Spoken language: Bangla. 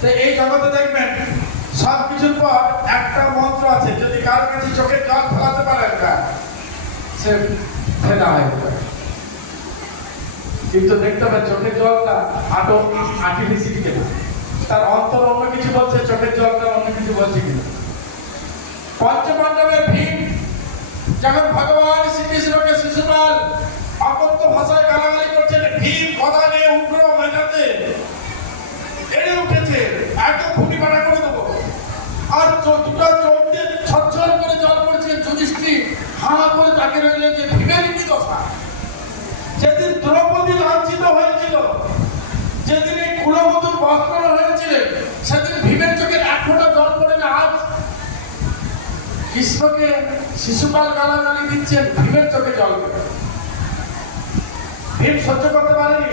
তো এই জগতে দেখবেন সব কিছুর পর একটা মন্ত্র আছে, যদি কারোর কাছে চোখের জল ফেলাতে পারেন না সে ফেলা হয়ে যাবে। কিন্তু দেখতে হবে চোখের জলটা আর্টিফিশিয়াল কিনা, তার অন্তর অন্য কিছু বলছে, চোখের জলটা অন্য কিছু বলছে কিনা। পঞ্চপাণ্ডবের ভীম যখন ভগবান শ্রীকৃষ্ণকে শিশুপাল অকথ্য ভাষায় গালাগালি করছেন, ভীম কথা নিয়ে উগ্র মেজাজে এড়ে উঠেছে, একদম খুঁটি পাটা করে দেবো। আর দুটা চোখ দিয়ে ছলছল করে জল পড়ছে, যুধিষ্ঠির হাঁ করে তাকে রইলেন যে ভীমের কি দশা। যেদিন দ্রৌপদী লাঞ্ছিত হয়েছিল, যেদিন এই কুলবধূর বস্ত্র হয়েছিলেন, সেদিন ভীমের চোখে এক ফোঁটা জল পড়ে না। আজ কৃষ্ণকে শিশুপাল গালাগালি দিচ্ছেন, ভীমের চোখে জল পড়ে। ভীম সহ্য করতে পারেনি।